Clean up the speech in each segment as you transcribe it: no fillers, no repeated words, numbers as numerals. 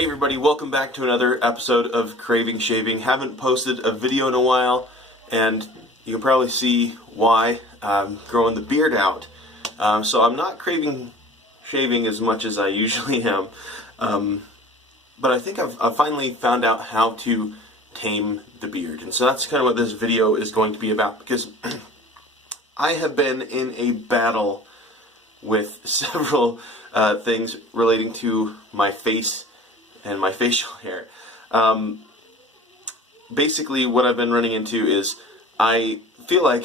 Hey everybody, welcome back to another episode of Craving Shaving. Haven't posted a video in a while, and you can probably see why. I'm growing the beard out. So I'm not craving shaving as much as I usually am. But I think I've finally found out how to tame the beard. And so that's kind of what this video is going to be about, because I have been in a battle with several things relating to my face and my facial hair. Basically what I've been running into is I feel like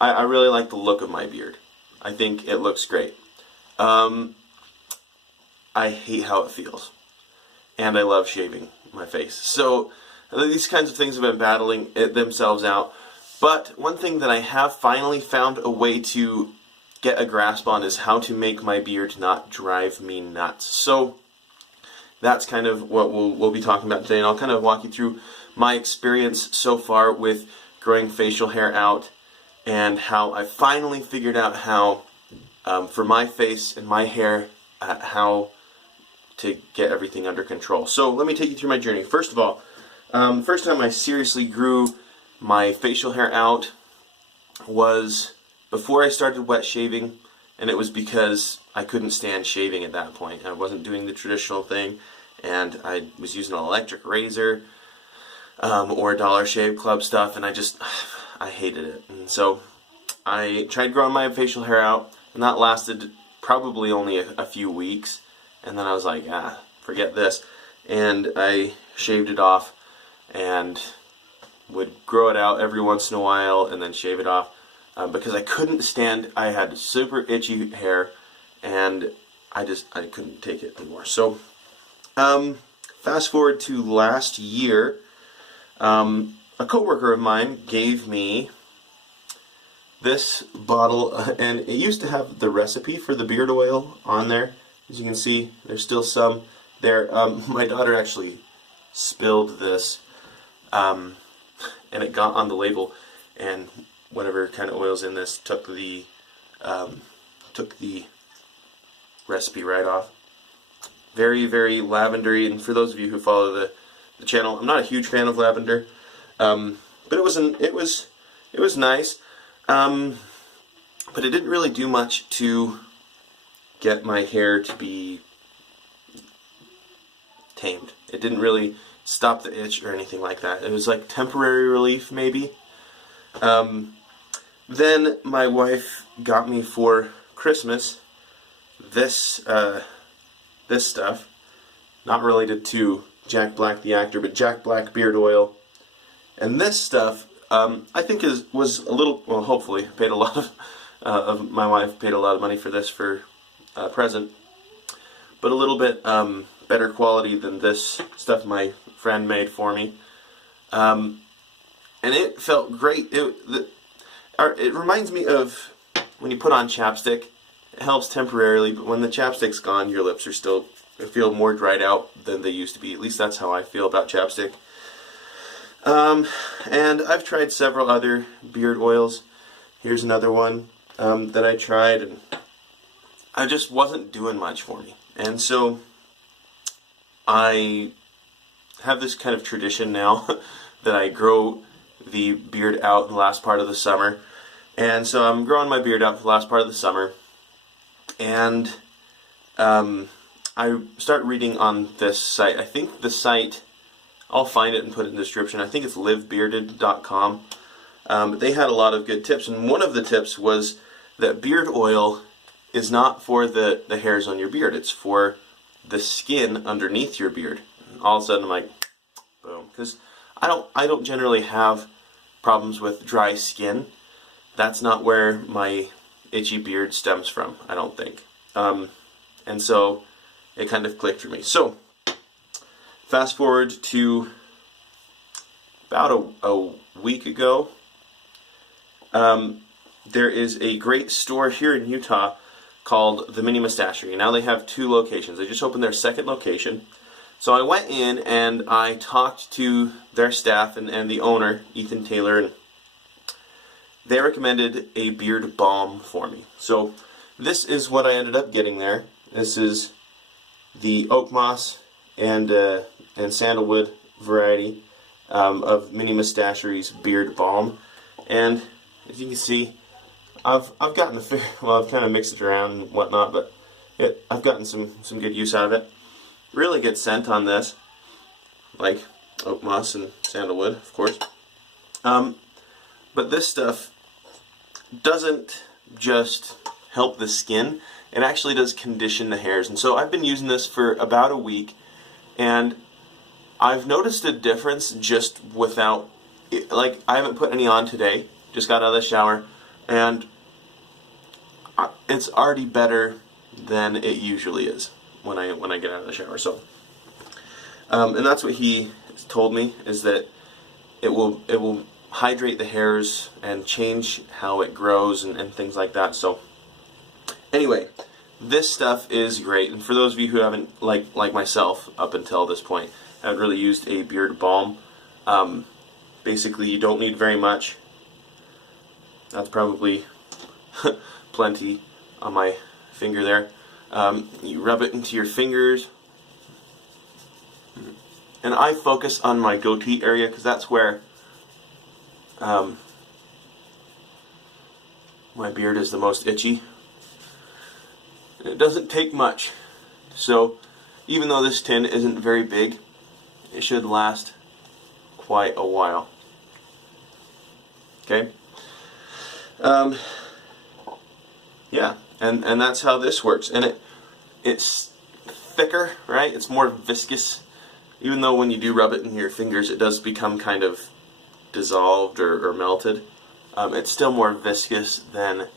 I really like the look of my beard. I think it looks great. I hate how it feels. And I love shaving my face. So these kinds of things have been battling themselves out. But one thing that I have finally found a way to get a grasp on is how to make my beard not drive me nuts. So that's kind of what we'll be talking about today, and I'll kind of walk you through my experience so far with growing facial hair out and how I finally figured out how, for my face and my hair, how to get everything under control. So let me take you through my journey. First of all, first time I seriously grew my facial hair out was before I started wet shaving, and it was because I couldn't stand shaving at that point. I wasn't doing the traditional thing, and I was using an electric razor or Dollar Shave Club stuff, and I hated it. And so I tried growing my facial hair out, and that lasted probably only a few weeks, and then I was like, forget this, and I shaved it off and would grow it out every once in a while and then shave it off. Because I couldn't stand, I had super itchy hair, and I couldn't take it anymore. So, fast forward to last year, a coworker of mine gave me this bottle, and it used to have the recipe for the beard oil on there. As you can see, there's still some there. My daughter actually spilled this, and it got on the label, and whatever kind of oil's in this took the recipe right off. Very, very lavendery, and for those of you who follow the channel, I'm not a huge fan of lavender, but it was nice, but it didn't really do much to get my hair to be tamed. It didn't really stop the itch or anything like that. It was like temporary relief, maybe. Then my wife got me for Christmas this stuff, not related to Jack Black the actor, but Jack Black beard oil. And this stuff, I think was a little, well, hopefully paid a lot of my wife paid a lot of money for this for a present, but a little bit better quality than this stuff my friend made for me. And it felt great. It reminds me of when you put on chapstick. It helps temporarily, but when the chapstick's gone, your lips feel more dried out than they used to be. At least that's how I feel about chapstick. And I've tried several other beard oils. Here's another one that I tried, and I just wasn't doing much for me. And so I have this kind of tradition now that I grow the beard out in the last part of the summer. And so I'm growing my beard out for the last part of the summer, and I start reading on this site. I think the site, I'll find it and put it in the description. I think it's livebearded.com. But they had a lot of good tips, and one of the tips was that beard oil is not for the hairs on your beard. It's for the skin underneath your beard. And all of a sudden I'm like, boom. Because I don't generally have problems with dry skin. That's not where my itchy beard stems from, I don't think. And so it kind of clicked for me. So fast forward to about a week ago. There is a great store here in Utah called the Moustachery. Now they have 2 locations. They just opened their 2nd location. So I went in and I talked to their staff and the owner, Ethan Taylor, and they recommended a beard balm for me. So this is what I ended up getting there. This is the oak moss and sandalwood variety of Mini Moustachery's Beard Balm. And as you can see, I've gotten I've kind of mixed it around and whatnot, but I've gotten some good use out of it. Really good scent on this, like oak moss and sandalwood, of course. But this stuff doesn't just help the skin, it actually does condition the hairs. And so I've been using this for about a week, and I've noticed a difference just without, like, I haven't put any on today, just got out of the shower, and it's already better than it usually is when I get out of the shower. So, and that's what he told me, is that it will hydrate the hairs and change how it grows and things like that. So anyway, this stuff is great, and for those of you who haven't, like myself up until this point, haven't really used a beard balm, basically you don't need very much. That's probably plenty on my finger there. You rub it into your fingers, and I focus on my goatee area because that's where my beard is the most itchy. And it doesn't take much, so even though this tin isn't very big, it should last quite a while. Okay. Yeah, and that's how this works. And it's thicker, right? It's more viscous. Even though when you do rub it in your fingers, it does become kind of dissolved or melted. It's still more viscous than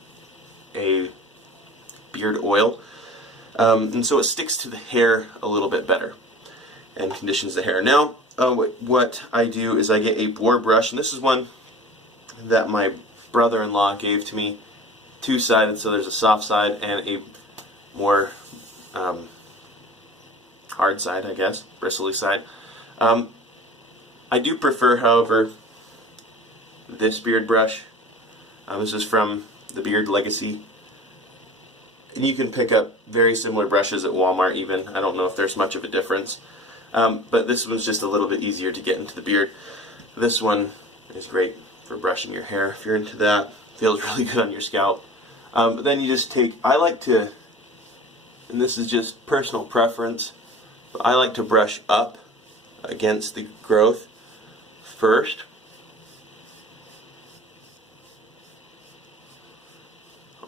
a beard oil. And so it sticks to the hair a little bit better and conditions the hair. Now, what I do is I get a boar brush, and this is one that my brother-in-law gave to me, two-sided, so there's a soft side and a more hard side, I guess, bristly side. I do prefer, however, this beard brush. This is from the Beard Legacy, and you can pick up very similar brushes at Walmart even. I don't know if there's much of a difference, but this one's just a little bit easier to get into the beard. This one is great for brushing your hair if you're into that. Feels really good on your scalp. But then you just take, I like to, and this is just personal preference, but I like to brush up against the growth first.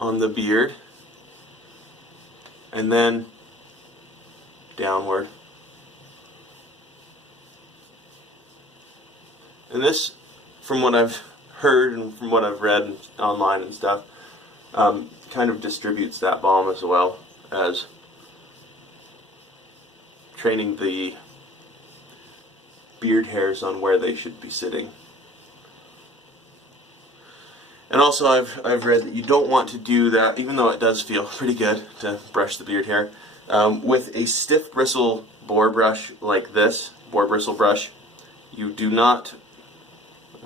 On the beard, and then downward. And this, from what I've heard and from what I've read online and stuff, kind of distributes that balm as well as training the beard hairs on where they should be sitting. And also I've read that you don't want to do that, even though it does feel pretty good to brush the beard hair, with a stiff bristle boar brush like this, boar bristle brush. You do not,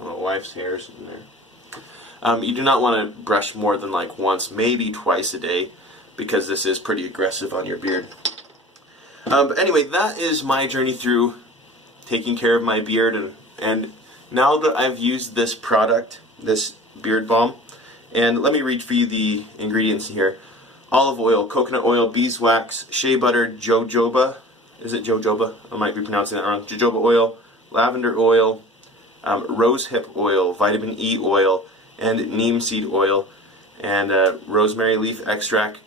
oh, my wife's hair's in there. You do not want to brush more than like once, maybe twice a day, because this is pretty aggressive on your beard. But anyway, that is my journey through taking care of my beard, and now that I've used this product, this beard balm, and let me read for you the ingredients here: olive oil, coconut oil, beeswax, shea butter, jojoba, is it jojoba? I might be pronouncing that wrong. Jojoba oil, lavender oil, rosehip oil, vitamin E oil, and neem seed oil, and rosemary leaf extract,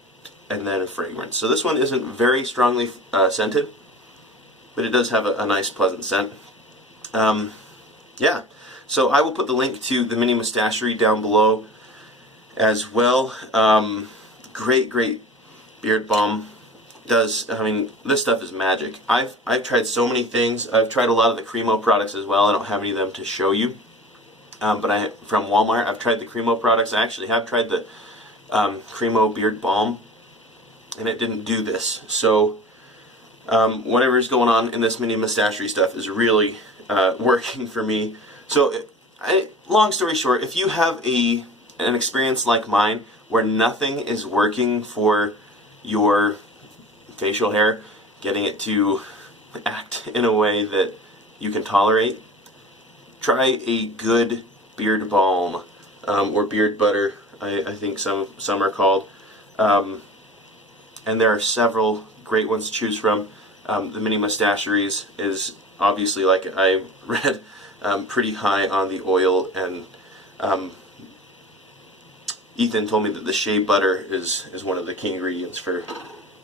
and then a fragrance. So this one isn't very strongly scented, but it does have a nice pleasant scent. Yeah. So I will put the link to the Mini Moustachery down below as well. Great beard balm. I mean, this stuff is magic. I've tried so many things. I've tried a lot of the Cremo products as well. I don't have any of them to show you. But from Walmart, I've tried the Cremo products. I actually have tried the Cremo beard balm, and it didn't do this. So whatever is going on in this Mini Moustachery stuff is really working for me. So, long story short, if you have an experience like mine where nothing is working for your facial hair, getting it to act in a way that you can tolerate, try a good beard balm, or beard butter, I think some are called. And there are several great ones to choose from. The mini Moustacheries is obviously, like I read, pretty high on the oil, and Ethan told me that the shea butter is one of the key ingredients for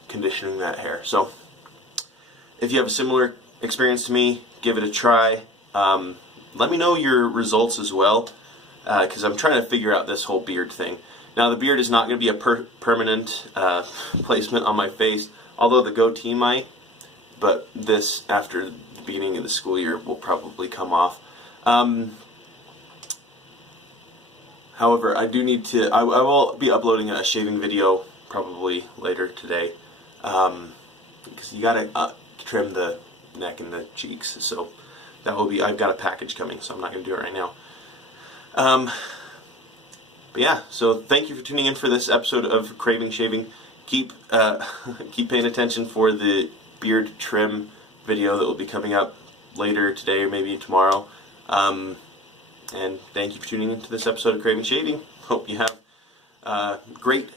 conditioning that hair. So if you have a similar experience to me, give it a try. Let me know your results as well, because I'm trying to figure out this whole beard thing. Now, the beard is not going to be a permanent placement on my face, although the goatee might, but this, after the beginning of the school year, will probably come off. However, I do need to, I will be uploading a shaving video probably later today, because you gotta trim the neck and the cheeks, so that will be, I've got a package coming, so I'm not going to do it right now. But yeah, so thank you for tuning in for this episode of Craving Shaving. Keep paying attention for the beard trim video that will be coming up later today or maybe tomorrow. And thank you for tuning in to this episode of Craving Shaving. Hope you have a great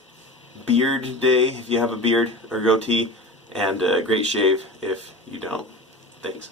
beard day if you have a beard or goatee, and a great shave if you don't. Thanks.